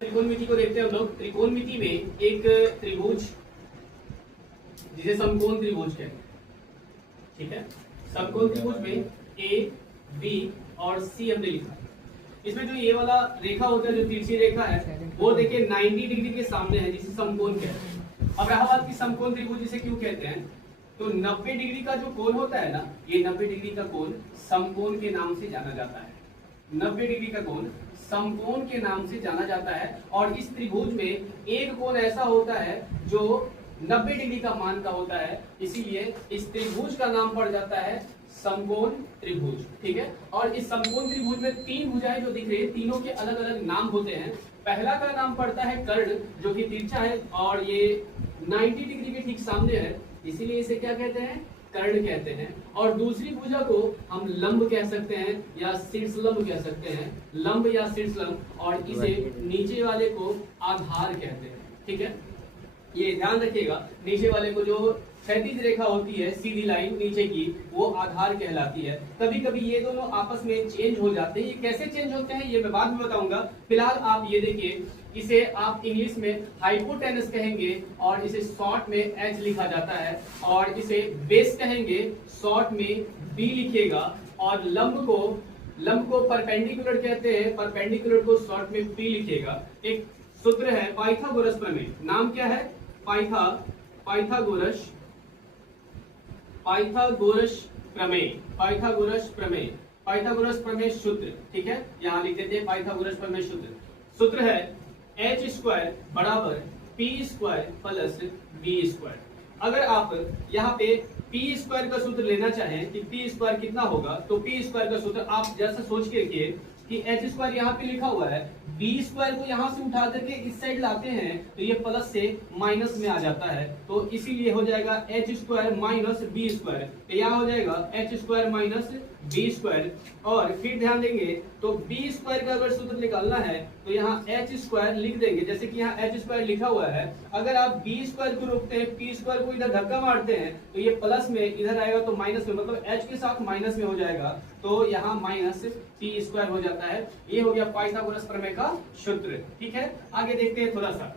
त्रिकोणमिति को देखते हैं हम लोग। त्रिकोणमिति में एक त्रिभुज जिसे समकोण त्रिभुज कहते हैं, ठीक है। समकोण त्रिभुज में ए बी और सी हमने लिखा। इसमें जो ये वाला रेखा होता है, जो तिरछी रेखा है, वो देखिए 90 डिग्री के सामने है, जिसे समकोण कहते हैं। अब रहा बात की समकोण त्रिभुज जिसे क्यों कहते हैं, तो 90 डिग्री का जो कोण होता है ना, ये 90 डिग्री का कोण समकोण के नाम से जाना जाता है। 90 डिग्री का कोण समकोण के नाम से जाना जाता है। और इस त्रिभुज में एक कोण ऐसा होता है जो 90 डिग्री का मान का होता है, इसीलिए इस त्रिभुज का नाम पड़ जाता है समकोण त्रिभुज, ठीक है। और इस समकोण त्रिभुज में तीन भुजाएं जो दिख रही है, तीनों के अलग अलग नाम होते हैं। पहला का नाम पड़ता है कर्ण, जो कि तिरछा है और ये 90 डिग्री के ठीक सामने है, इसीलिए इसे क्या कहते हैं, कर्ण कहते हैं। और दूसरी भुजा को हम लंब कह सकते हैं या शीर्षलंब कह सकते हैं, लंब या शीर्षलंब। और इसे नीचे वाले को आधार कहते हैं, ठीक है। ये ध्यान रखिएगा, नीचे वाले को जो क्षैतिज रेखा होती है, सीधी लाइन नीचे की, वो आधार कहलाती है। कभी कभी ये दोनों आपस में चेंज हो जाते हैं। ये कैसे चेंज होते हैं ये मैं बाद में बताऊंगा। फिलहाल आप ये देखिए, इसे आप इंग्लिश में हाइपोटेनस कहेंगे और इसे शॉर्ट में एच लिखा जाता है, और इसे बेस कहेंगे, शॉर्ट में बी लिखिएगा। और लंब को परपेंडिकुलर कहते हैं, परपेंडिकुलर को शॉर्ट में पी लिखिएगा। एक सूत्र है पाइथागोरस प्रमेय, नाम क्या है, पाइथागोरस प्रमेय सूत्र, ठीक है। यहाँ लिख देते हैं पाइथागोरस प्रमेय सूत्र। सूत्र है एच स्क्वायर बराबर P square plus B square. अगर आप यहाँ पे पी स्क्वायर का सूत्र लेना चाहें कि पी स्क्वायर कितना होगा, तो पी स्क्वायर का सूत्र आप जैसा सोच के रखिए कि एच स्क्वायर यहाँ पे लिखा हुआ है, बी स्क्वायर को यहाँ से उठा करके इस साइड लाते हैं तो ये प्लस से माइनस में आ जाता है, तो इसीलिए हो जाएगा H square minus B square. तो यहाँ हो जाएगा H square minus B square. और फिर ध्यान देंगे तो बी स्क्वायर का अगर सूत्र निकालना है तो यहाँ एच स्क्वायर लिख देंगे, जैसे कि यहाँ एच स्क्वायर लिखा हुआ है। अगर आप बी स्क्वायर को रोकते हैं, पी स्क्वायर को इधर धक्का मारते हैं तो ये प्लस में इधर आएगा तो माइनस में, मतलब एच के साथ माइनस में हो जाएगा, तो यहाँ माइनस पी स्क्वायर हो जाता है। ये हो गया पाइथागोरस प्रमेय का सूत्र, ठीक है। आगे देखते हैं थोड़ा सा।